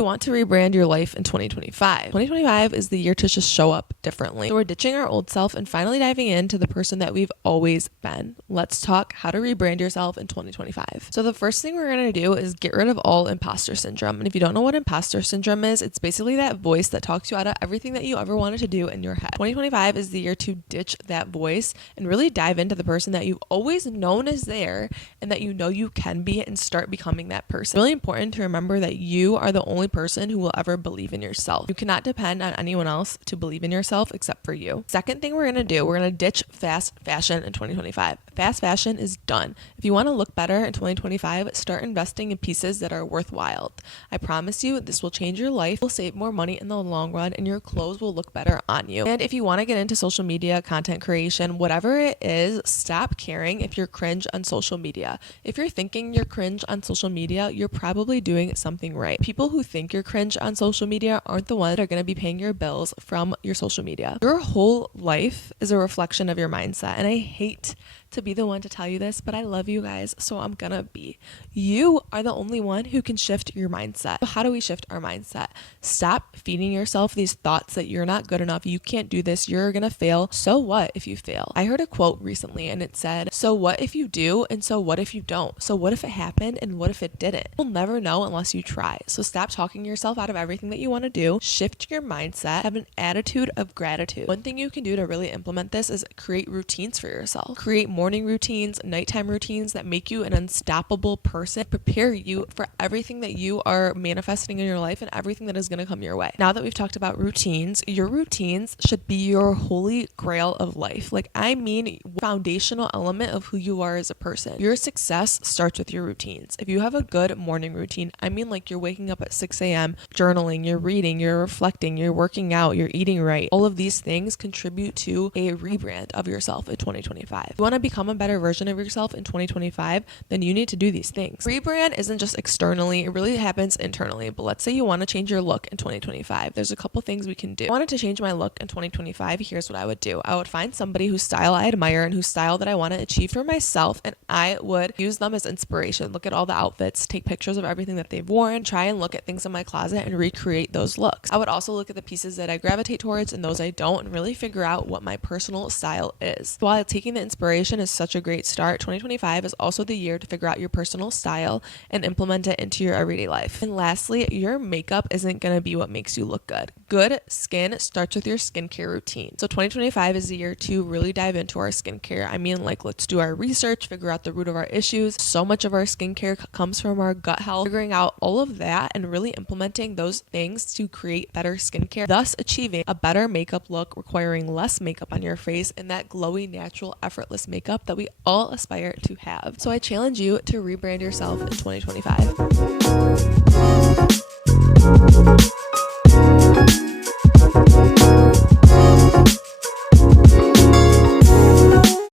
You want to rebrand your life in 2025. 2025 is the year to just show up differently. So we're ditching our old self and finally diving into the person that we've always been. Let's talk how to rebrand yourself in 2025. So the first thing we're going to do is get rid of all imposter syndrome. And if you don't know what imposter syndrome is, it's basically that voice that talks you out of everything that you ever wanted to do in your head. 2025 is the year to ditch that voice and really dive into the person that you've always known is there and that you know you can be, and start becoming that person. It's really important to remember that you are the only person who will ever believe in yourself. You cannot depend on anyone else to believe in yourself except for you. Second thing we're going to do, we're going to ditch fast fashion in 2025. Fast fashion is done. If you want to look better in 2025, start investing in pieces that are worthwhile. I promise you, this will change your life. You'll save more money in the long run and your clothes will look better on you. And if you want to get into social media, content creation, whatever it is, stop caring if you're cringe on social media. If you're thinking you're cringe on social media, you're probably doing something right. People who think you're cringe on social media aren't the ones that are going to be paying your bills from your social media. Your whole life is a reflection of your mindset. And I hate to be the one to tell you this, but I love you guys, so I'm gonna be. You are the only one who can shift your mindset. So how do we shift our mindset? Stop feeding yourself these thoughts that you're not good enough, you can't do this, you're gonna fail. So what if you fail? I heard a quote recently and it said, so what if you do, and so what if you don't? So what if it happened, and what if it didn't? You'll never know unless you try. So stop talking yourself out of everything that you want to do. Shift your mindset. Have an attitude of gratitude. One thing you can do to really implement this is create routines for yourself. Create morning routines, nighttime routines that make you an unstoppable person, prepare you for everything that you are manifesting in your life and everything that is going to come your way. Now that we've talked about routines, your routines should be your holy grail of life. I mean, foundational element of who you are as a person. Your success starts with your routines. If you have a good morning routine, I mean you're waking up at 6 a.m., journaling, you're reading, you're reflecting, you're working out, you're eating right. All of these things contribute to a rebrand of yourself in 2025. If you want to become a better version of yourself in 2025, then you need to do these things. Rebrand isn't just externally, it really happens internally. But let's say you want to change your look in 2025. There's a couple things we can do. If I wanted to change my look in 2025, here's what I would do. I would find somebody whose style I admire and whose style that I want to achieve for myself, and I would use them as inspiration. Look at all the outfits, take pictures of everything that they've worn, try and look at things in my closet and recreate those looks. I would also look at the pieces that I gravitate towards and those I don't, and really figure out what my personal style is. While taking the inspiration is such a great start, 2025 is also the year to figure out your personal style and implement it into your everyday life. And lastly, your makeup isn't going to be what makes you look good. Good skin starts with your skincare routine. So 2025 is the year to really dive into our skincare. I mean, let's do our research, figure out the root of our issues. So much of our skincare comes from our gut health. Figuring out all of that and really implementing those things to create better skincare, thus achieving a better makeup look, requiring less makeup on your face and that glowy, natural, effortless makeup that we all aspire to have. So I challenge you to rebrand yourself in 2025.